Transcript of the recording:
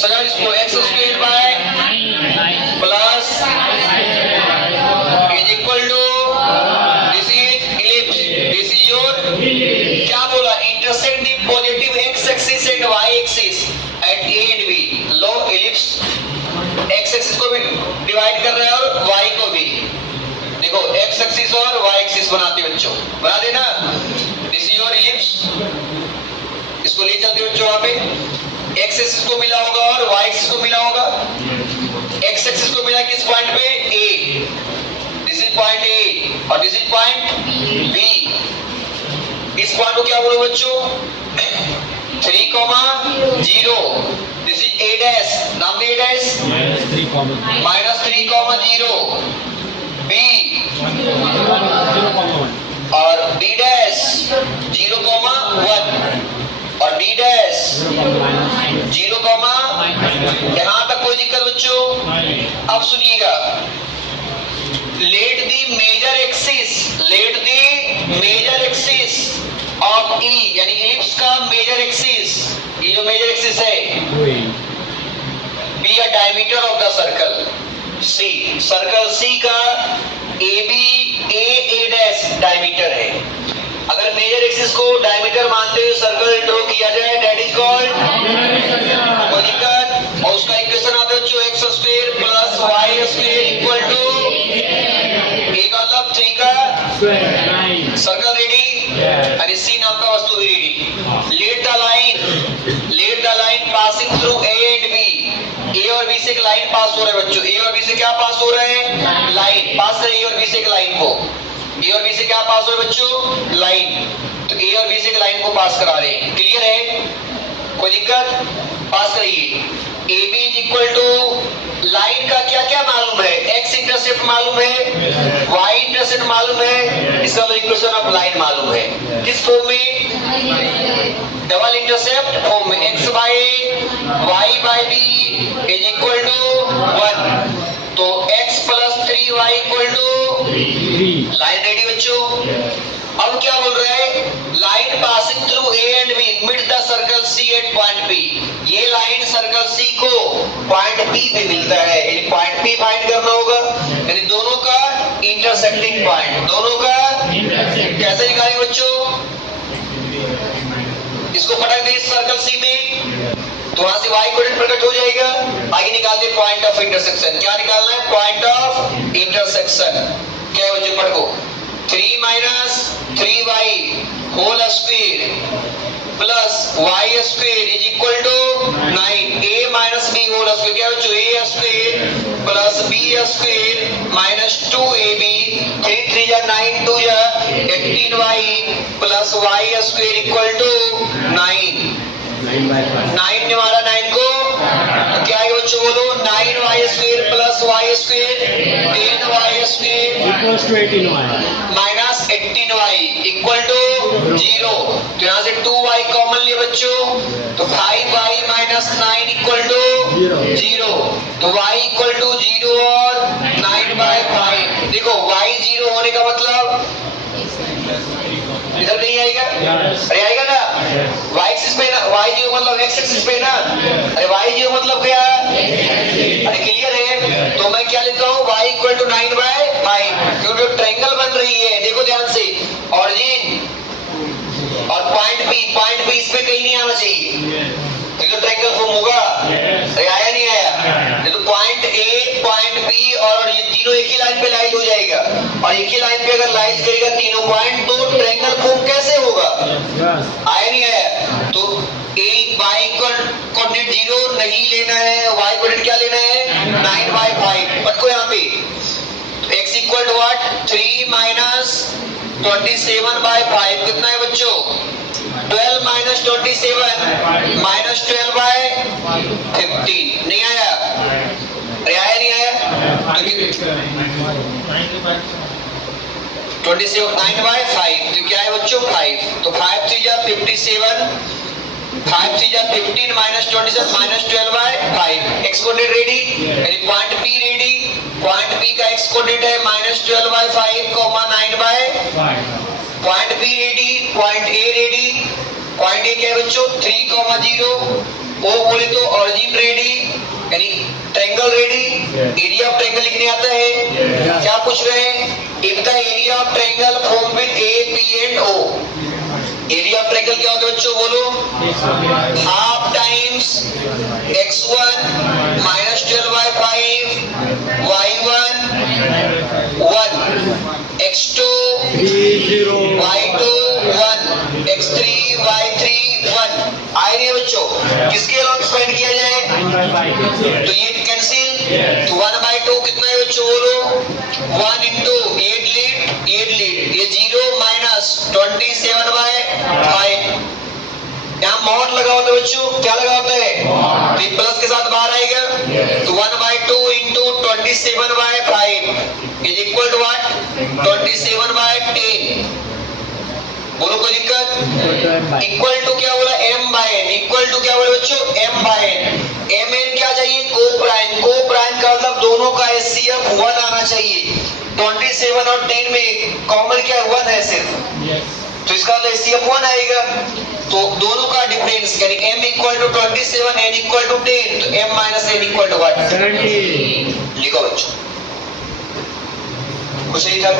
सजा इसको x square by plus is equal to this is ellipse, this is your क्या बोला, intersect the positive x axis and y axis at A and B. लो ellipse x axis को भी divide कर रहा है और वाई को भी। देखो एक्स एक्सिस और वाई एक्सिस बनाते बच्चों, बना देना। दिस इज योर इलिप्स, इसको ले चलते बच्चों वहां पे। एक्स एक्सिस को मिला होगा और वाई एक्सिस को मिला होगा। एक्स एक्सिस को मिला किस पॉइंट पे, ए, दिस इज पॉइंट ए और दिस इज पॉइंट बी। इस पॉइंट को क्या बोलो बच्चों, 3,0। दिस इज ए डैश, नाम दे ए डैश, -3,0 बी और बी डैश 0,1 और डी डैश 0, यहां तक कोई दिक्कत बच्चों। अब सुनिएगा, let the major axis of E, यानी इलिप्स का मेजर एक्सिस, ये जो मेजर एक्सिस है, be a diameter of the circle C. Circle C का A B A dash diameter है। अगर मेजर एक्सिस को डायमीटर मानते हुए सर्कल ड्रॉ किया जाए, दैट इज कॉल्ड कोई दिक्कत। और उसका इक्वेशन आता है बच्चों X square plus Y square equal to A का मतलब 3 का सर्कल रेडी और सी नाम का वस्तु भी ready. Let the line passing through A and B. A और बी से एक लाइन पास हो रहा है बच्चों। ए और बी से क्या पास हो रहा है, लाइन पास है। ए और बी से एक लाइन को, ए और बी से क्या पास हो रहा है बच्चों, लाइन। तो ए और बी से एक लाइन को पास करा रहे हैं, क्लियर है, कोई दिक्कत, पास करिए। A B is equal to, line का क्या क्या मालूम है, एक्स इंटरसेप्ट मालूम है, वाई इंटरसेप्ट मालूम है, इसका तो इक्वेशन ऑफ लाइन मालूम है। किस फॉर्म में, डबल इंटरसेप्ट फॉर्म में। X by y by b is equal to 1, तो x plus 3y equal to, line ready बच्चों। अब क्या बोल रहा है, line passing through A and B mid the circle C at point P. ये line circle C को point P पे मिलता है, यानी पॉइंट पी फाइंड करना होगा, यानी दोनों का इंटरसेक्टिंग पॉइंट, दोनों का कैसे निकालेंगे बच्चों, इसको पटक दे सर्कल सी में, तो वहां से y कोऑर्डिनेट प्रकट हो जाएगा। आगे निकाल दे पॉइंट ऑफ इंटरसेक्शन। क्या निकालना है, पॉइंट ऑफ इंटरसेक्शन। क्या है बच्चों, पढ़ो 3 - 3y whole square plus y square is equal to 9। a minus b whole square, क्या बच्चों, a square plus b square minus 2ab, 3 3 जा 9, 2 जा 18y प्लस y स्क्वायर इक्वल टू 9। 9 ने मारा 9 को, तो क्या है बच्चों बोलो, 9y square plus y square 10y square minus 18y equal to 0। तो यहाँ से 2y कॉमन लिए बच्चों, तो 5y माइनस 9 इक्वल टू 0। तो y इक्वल टू 0 और 9/5। देखो y 0 होने का मतलब इधर नहीं आएगा, अरे आएगा ना, y एक्सिस पे ना, y 0 मतलब x एक्सिस पे ना, अरे y 0 मतलब क्या, अरे क्लियर है। तो मैं क्या लिखता हूँ, y इक्वल टू 9/5, क्योंकि जो ट्रायंगल बन रही है, देखो ध्यान से, ऑरिजिन और पॉइंट बी इस पे कहीं नहीं आना चाहिए, तो ट्रायंगल फॉर्म होगा। अरे आया नहीं आया, तो पॉइंट ए, पॉइंट बी और ये तीनों एक ही लाइन पे लाइज हो जाएगा, और एक ही लाइन पे अगर लाइज करेगा तीनों पॉइंट, तो ट्रायंगल फॉर्म कैसे होगा, आया नहीं आया। तो ए y कोऑर्डिनेट 0 नहीं लेना है, y कोऑर्डिनेट क्या लेना है, 9/5। पटको यहाँ पे x इक्वल टू व्हाट, 3 - 27/5 कितना है बच्चों, 12 - 27 -12/15। नहीं आया, अरे आया नहीं आया, 27 9/5, तो क्या है बच्चों 5, तो 5 3 जा 57, 5 3 जा 15 - 27 -12/5। x कोऑर्डिनेट रेडी, यानी point p ready, point p का x कोऑर्डिनेट है -12/5, 9/5। Point b ready, point a ready, point a क्या है बच्चों 3, 0, ओ बोले तो ऑरिजिन रेडी यानी triangle ready, area of triangle लिखने आता है। क्या पूछ रहे हैं? If the area of triangle form with A P and O, area of triangle क्या होता है बच्चों बोलो? Half times x1 minus 12/5 y1 1 x2 y2 1 x3 y3 1 आए नहीं बच्चों? किसके अलॉन्ग स्पेंड किया जाए? तो ये कैंसिल, तो 1/2 कितना है बच्चों बोलो? 1 into 8 लीड, ये 0 माइनस 27/5, यहाँ मॉड लगा होता है बच्चों, क्या लगा होता है? तो प्लस के साथ बाहर आएगा, तो 1/2 into 27/5 is equal to what? 27/10। बोलो कोई दिक्कत? इक्वल टू क्या बोला? m/n, इक्वल टू क्या बोले बच्चों? m/n। mn क्या चाहिए? को प्राइम का मतलब दोनों का HCF 1 आना चाहिए। 27 और 10 में कॉमन क्या है? 1 है सिर्फ, तो इसका HCF 1 आएगा। तो दोनों का डिफरेंस यानी m equal to 27 n equal to 10, तो m minus n equal to what? लिखो बच्चों, कुछ नहीं था।